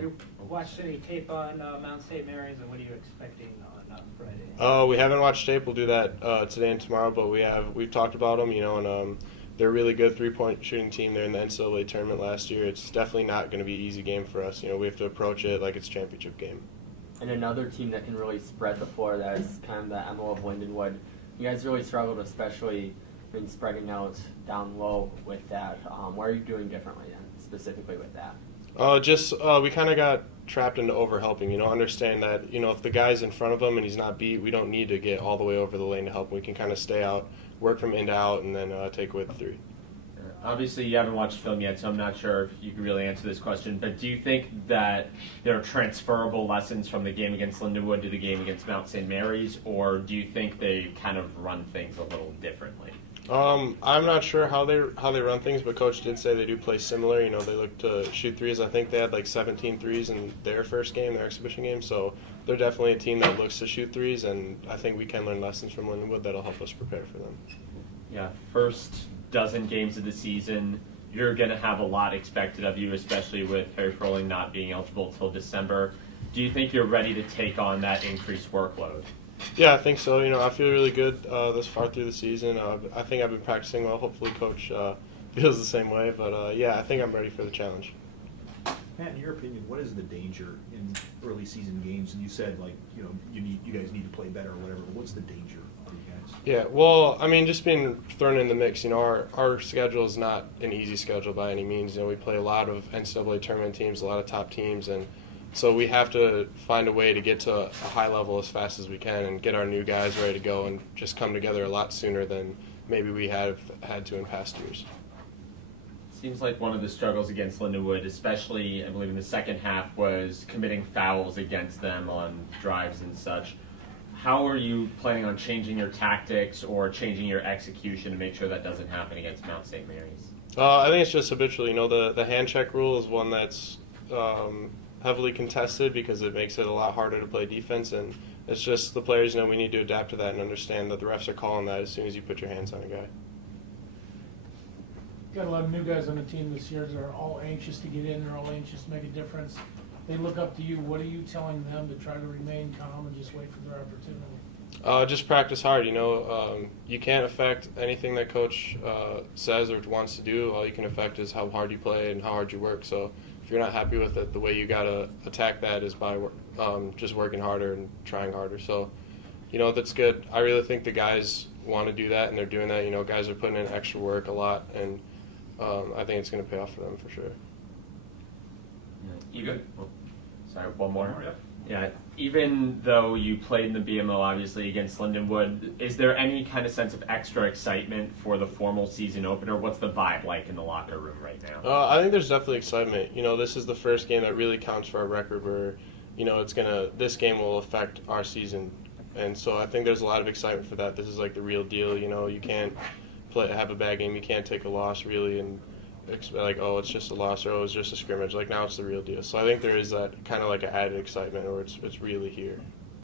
You watched any tape on Mount St. Mary's, and what are you expecting on Friday? We haven't watched tape. We'll do that today and tomorrow, but we've talked about them, and they're a really good three-point shooting team. They're in the NCAA tournament last year. It's definitely not going to be an easy game for us. We have to approach it like it's a championship game. And another team that can really spread the floor, that's kind of the MO of Lindenwood. You guys really struggled, especially in spreading out down low with that. What are you doing differently then, specifically with that? We kind of got trapped into overhelping, understand that, if the guy's in front of him and he's not beat, we don't need to get all the way over the lane to help him. We can kind of stay out, work from in to out, and then take away the three. Obviously, you haven't watched film yet, so I'm not sure if you can really answer this question, but do you think that there are transferable lessons from the game against Lindenwood to the game against Mount St. Mary's, or do you think they kind of run things a little differently? I'm not sure how they run things, but Coach did say they do play similar. They look to shoot threes. I think they had like 17 threes in their first game, their exhibition game, so they're definitely a team that looks to shoot threes, and I think we can learn lessons from Lindenwood that'll help us prepare for them. Yeah, first dozen games of the season, you're going to have a lot expected of you, especially with Harry Froling not being eligible until December. Do you think you're ready to take on that increased workload? Yeah, I think so. I feel really good this far through the season. I think I've been practicing well. Hopefully Coach feels the same way. But, yeah, I think I'm ready for the challenge. Matt, in your opinion, what is the danger in early season games? And you said, you guys need to play better or whatever, but what's the danger for you guys? Yeah, well, just being thrown in the mix, our schedule is not an easy schedule by any means. We play a lot of NCAA tournament teams, a lot of top teams, and so we have to find a way to get to a high level as fast as we can and get our new guys ready to go and just come together a lot sooner than maybe we have had to in past years. Seems like one of the struggles against Lindenwood, especially I believe in the second half, was committing fouls against them on drives and such. How are you planning on changing your tactics or changing your execution to make sure that doesn't happen against Mount St. Mary's? I think it's just habitual. The hand check rule is one that's heavily contested because it makes it a lot harder to play defense, and it's just the players we need to adapt to that and understand that the refs are calling that as soon as you put your hands on a guy. Got a lot of new guys on the team this year that are all anxious to get in. They're all anxious to make a difference. They look up to you. What are you telling them to try to remain calm and just wait for their opportunity? Just practice hard. You can't affect anything that Coach says or wants to do. All you can affect is how hard you play and how hard you work. So if you're not happy with it, the way you got to attack that is by just working harder and trying harder. So, that's good. I really think the guys want to do that, and they're doing that. Guys are putting in extra work a lot, and I think it's going to pay off for them for sure. One more. Yeah, even though you played in the BMO, obviously, against Lindenwood, is there any kind of sense of extra excitement for the formal season opener? What's the vibe like in the locker room right now? I think there's definitely excitement. This is the first game that really counts for our record where, this game will affect our season. And so I think there's a lot of excitement for that. This is like the real deal. You can't have a bad game. You can't take a loss, really, and like, oh, it's just a loss, or oh, it's just a scrimmage. Like, now it's the real deal. So I think there is that kind of like an added excitement, or it's really here.